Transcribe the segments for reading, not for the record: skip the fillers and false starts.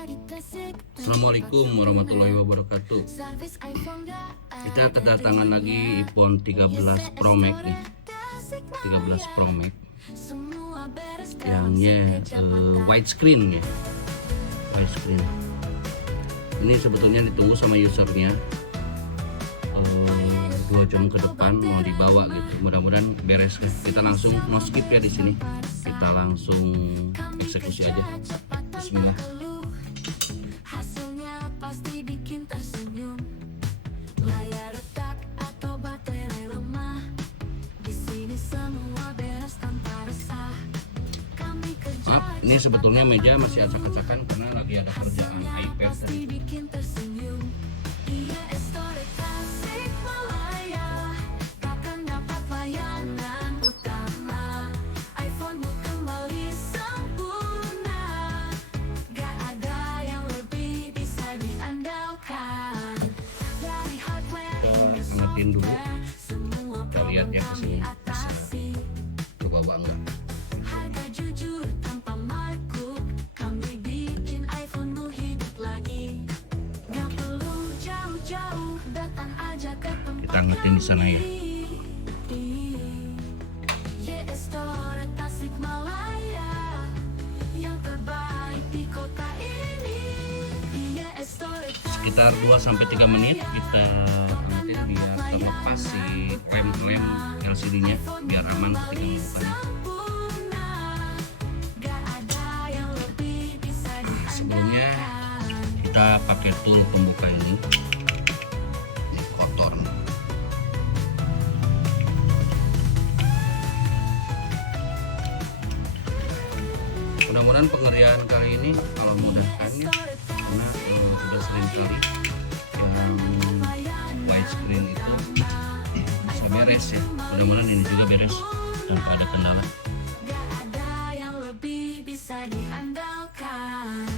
Assalamualaikum warahmatullahi wabarakatuh. Kita kedatangan lagi iPhone 13 Pro Max nih. 13 Pro Max yang widescreen ya. Widescreen. Ini sebetulnya ditunggu sama usernya 2 jam ke depan mau dibawa gitu. Mudah-mudahan beres ya. Kita langsung no skip ya di sini. Kita langsung eksekusi aja. Bismillah. Pasti bikin tersenyum. Layar retak atau baterai lemah, di sini semua beres tanpa resah. Kami kerja. Maaf, ini sebetulnya meja masih acak-acakan karena lagi ada kerjaan iPad pasti bikin tersenyum. Iya, Estore Tasik Malaya, takkan dapat layanan utama. iPhone-mu kembali sempurna, gak ada yang lebih bisa diandalkan. Dari hardware hingga angetin dulu. software, semua Kita lihat ya kami kesini atasi. coba bangga. Harga jujur tanpa markup, kami bikin iPhone-mu hidup lagi. Gak perlu jauh-jauh, datang aja ke tempat Kita angetin di sana ya. Estore Tasikmalaya, yang terbaik di kota ini. Estore Sekitar 2-3 menit kita angetin biar terlepas si rem LCD-nya biar aman ketika membukanya. sempurna, gak ada yang lebih bisa Sebelumnya kita pakai tool pembuka ini kotor. Mudah-mudahan pengerjaan kali ini kalau mudahkan ya, karena sudah sering kali yang widescreen itu bisa beres ya. Mudah-mudahan ini juga beres tanpa ada kendala. Gak ada yang lebih bisa diandalkan.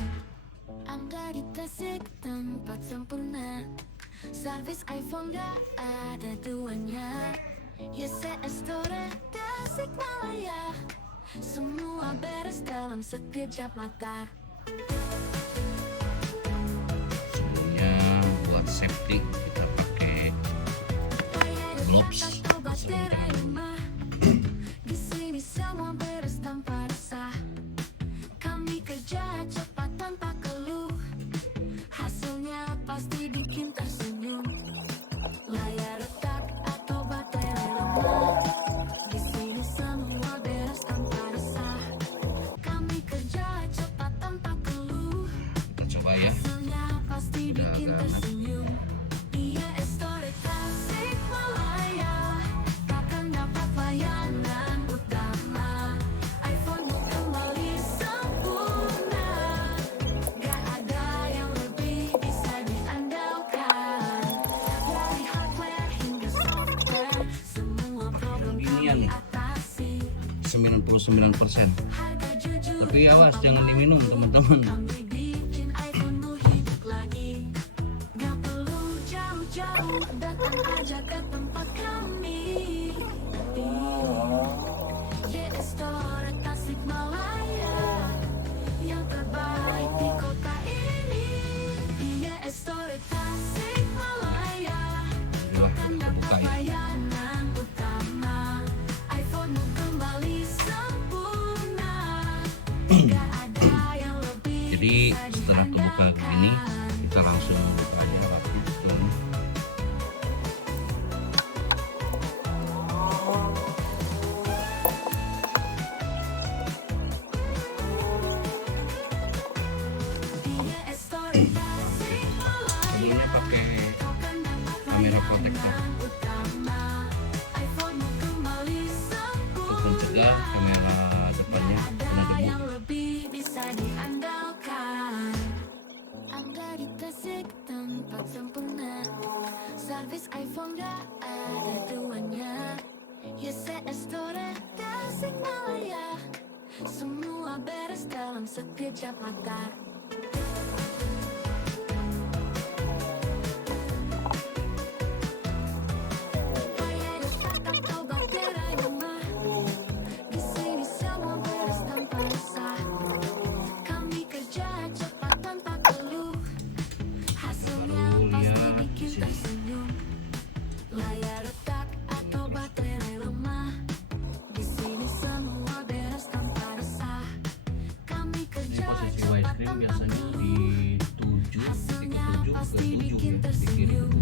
Anda di Tasik tempat sempurna, servis iPhone gak ada duanya. Estore Tasikmalaya, semua beres dalam sekejap mata. Sebelumnya buat safety kita pakai gloves. Atau baterai lemah, di sini semua beres tanpa resah. Kami kerja cepat tanpa keluh, hasilnya pasti bikin tersenyum. Layar retak atau baterai lemah, di sini semua beres tanpa resah. Kami kerja cepat tanpa keluh, Kita coba ya. hasilnya pasti Udah bikin agak tersenyum. Iya, Estore Tasikmalaya, takkan dapat layanan utama. iPhone-mu kembali sempurna, gak ada yang lebih bisa diandalkan. Dari hardware hingga software, semua problem Ginian kami nih. atasi. 99%. Harga jujur Tapi awas jangan diminum teman-teman. kami bikin iPhone-mu hidup lagi. Gak perlu jauh-jauh, datang aja ke tempat kami. Estore Tasikmalaya, yang terbaik di kota ini. Estore Tasikmalaya, Alhamdulillah kan udah kebuka dapat ya. layanan utama. iPhone-mu kembali sempurna, gak ada yang lebih Jadi bisa setelah kebuka begini diandalkan. kita langsung buka aja rapi toolnya. Estore Sebelumnya pakai kamera protektor untuk mencegah kamera depannya kena debu. yang lebih bisa diandalkan. Anda di Tasik tempat sempurna, servis iPhone gak ada duanya. Estore Tasikmalaya, semua beres dalam sekejap mata. Atau baterai lemah, di sini semua beres tanpa resah. Kami kerja cepat tanpa widescreen biasanya di 7, titik 7 ke 7 ya, di kiri ke 7,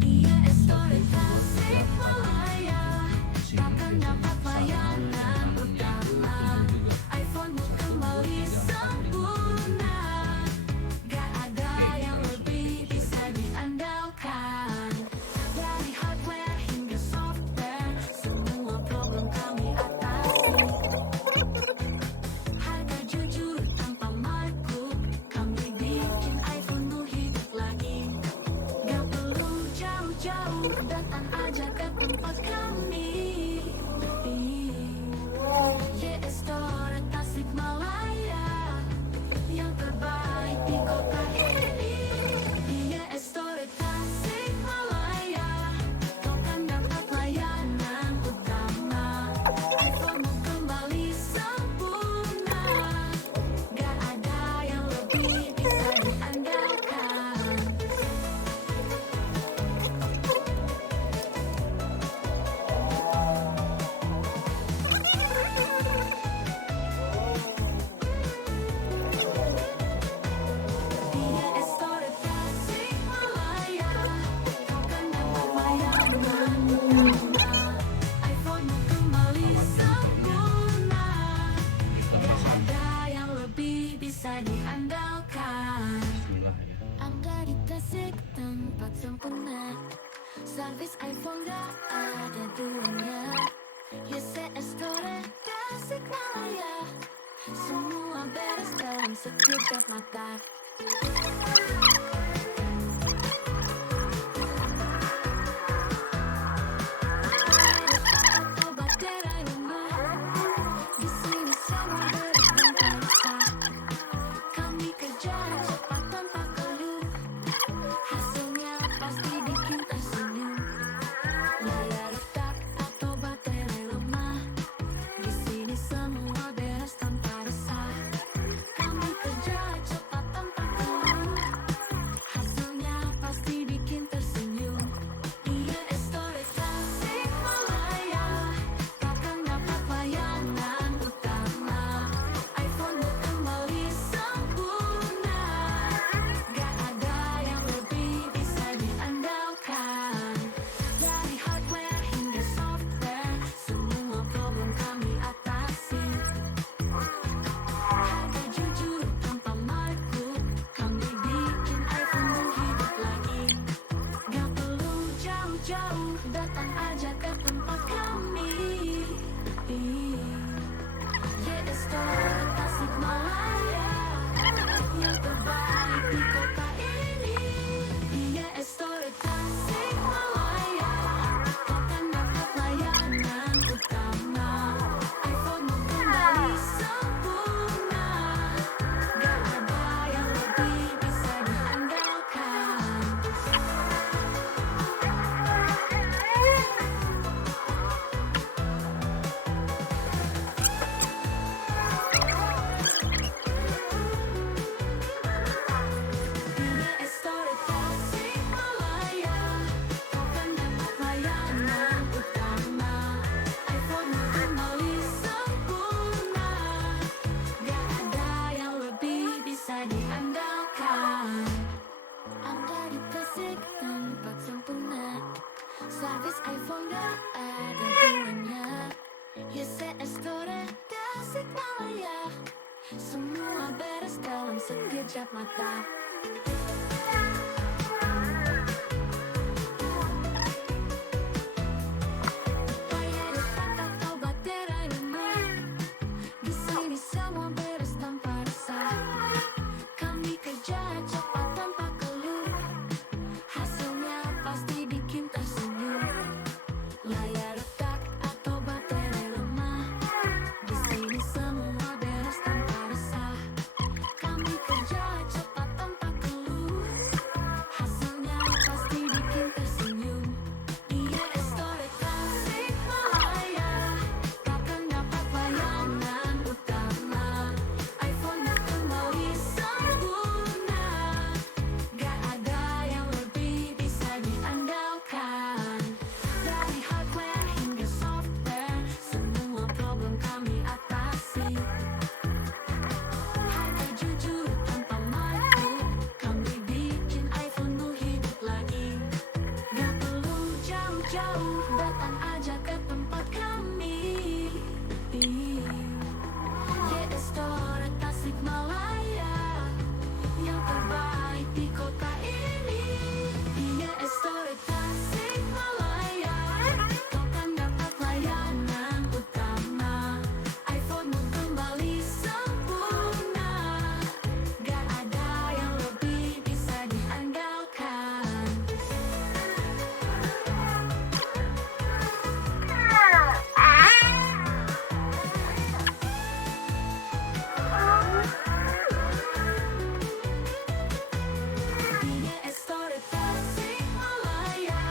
Dia es 1, 2, torre 3, 4, 5. Tasikmalaya, Di sini takkan biasanya dapat 1, layanan yang itu utama. 7 juga. iPhone-mu 1, 2, kembali 3, 4, 5, 6, 7. sempurna. Gak ada Oke, yang kita lebih langsung bisa diandalkan. Dari hardware hingga software, semua problem kami atasi. Harga jujur tanpa markup, kami bikin iPhone-mu hidup lagi. Gak perlu jauh-jauh, datang aja ke tempat kami. YS Store Tasikmalaya, yang terbaik di kota ini. YS Store Tasikmalaya, kau kan dapat layanan utama. iPhone-mu kembali sempurna. Gak ada yang lebih bisa diandalkan. YS Store Tasikmalaya, kau kan dapat layanan utama. iPhone-mu kembali sempurna. Gak ada yang lebih bisa diandalkan. Bismillah ya. Anda di Tasik tempat sempurna. Servis iPhone gak ada duanya. YS Store Tasikmalaya, semua beres dalam sekejap mata. Atau baterai lemah, di sini semua beres tanpa resah. Kami kerja cepat tanpa keluh, hasilnya pasti bikin tersenyum. Layar retak atau baterai lemah, di sini semua beres tanpa resah. Kami kerja cepat tanpa keluh, hasilnya pasti bikin tersenyum. YS Store Tasikmalaya, takkan dapat layanan utama. iPhone-mu kembali sempurna. Gak ada yang lebih bisa diandalkan. Dari hardware hingga software, semua problem kami atasi. Harga jujur tanpa markup, kami bikin iPhone-mu hidup lagi. Gak perlu jauh-jauh, datang aja ke tempat kami. YS Store Tasikmalaya, yang terbaik di kota ini. YS Store Tasikmalaya, takkan dapat layanan utama. iPhone-mu kembali sempurna. Gak ada yang lebih bisa diandalkan. YS Store Tasikmalaya, kau kan dapat layanan utama. iPhone-mu kembali sempurna. Gak ada yang lebih bisa diandalkan. Anda di Tasik tempat sempurna. Servis iPhone gak ada duanya. YS Store Tasikmalaya, semua beres dalam sekejap mata. Layar retak atau baterai lemah, di sini semua beres tanpa resah. Kami kerja cepat tanpa keluh, hasilnya pasti bikin tersenyum. Layar retak atau baterai lemah, di sini semua beres tanpa resah. Kami kerja cepat tanpa keluh, jauh-jauh datang aja ke tempat kami. YS Store Tasikmalaya, yang terbaik di kota ini. YS Store Tasikmalaya, kau kan dapat layanan utama. iPhone-mu kembali sempurna, gak ada yang lebih bisa diandalkan. YS Store Tasikmalaya,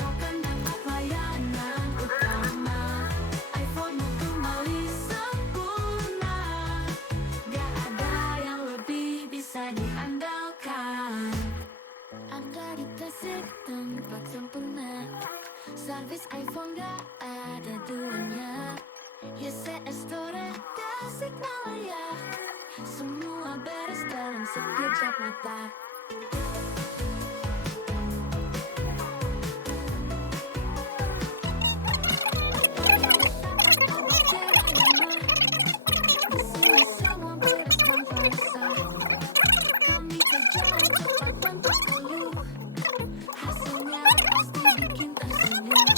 kau kan dapat layanan utama. iPhone-mu kembali sempurna, gak ada yang lebih bisa diandalkan. Anda di Tasik tempat sempurna, servis iPhone gak ada duanya. YS Store Tasikmalaya, semua beres dalam sekejap mata. Disini semua beres tanpa resah. Kami kerja cepat tanpa keluh, hasilnya pasti bikin tersenyum.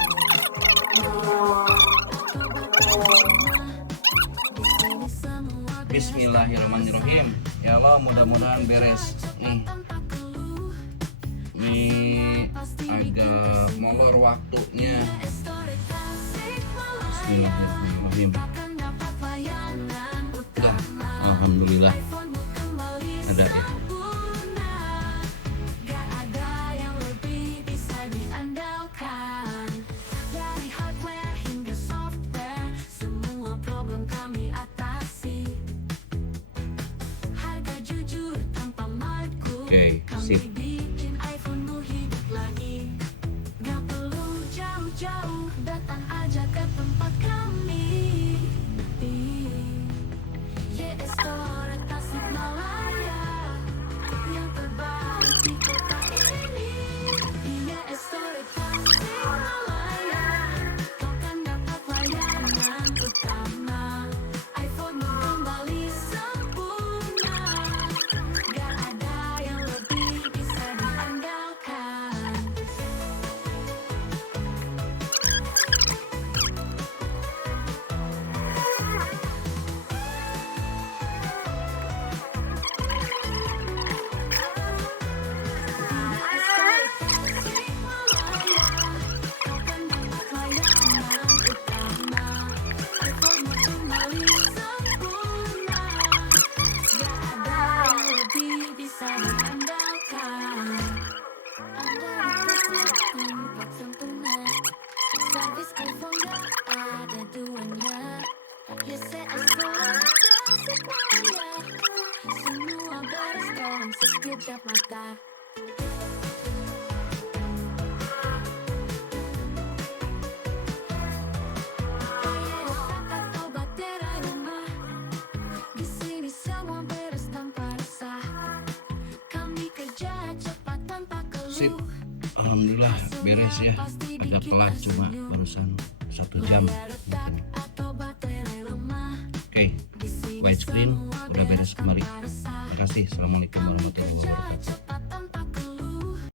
Disini semua beres Bismillahirrahmanirrahim. Ya Allah, mudah-mudahan beres. Nih agak molor waktunya. Bismillahirrahmanirrahim. Udah, alhamdulillah ada ya. Gak ada yang lebih bisa diandalkan. Dari hardware hingga software, semua problem kami atasi. Harga jujur tanpa markup. Oke, sip. Kami bikin iPhone-mu hidup lagi. Gak perlu jauh-jauh, datang aja ke tempat kami. YS Store Tasikmalaya, yang terbaik di kota ini. YS Store Tasikmalaya, kau kan dapat layanan utama. iPhone-mu kembali sempurna, gak ada yang lebih bisa diandalkan. YS Store Tasikmalaya, kau kan dapat layanan utama. iPhone-mu kembali sempurna, gak ada yang lebih bisa diandalkan. Anda di Tasik tempat sempurna, servis iPhone gak ada duanya. YS Store Tasikmalaya, semua beres dalam sekejap mata. Disini semua beres tanpa resah. Kami kerja cepat tanpa keluh. Sip, alhamdulillah beres ya. Ada telat cuma barusan 1 jam. Oke, widescreen udah beres kemarin. Terima kasih. Assalamualaikum warahmatullahi wabarakatuh.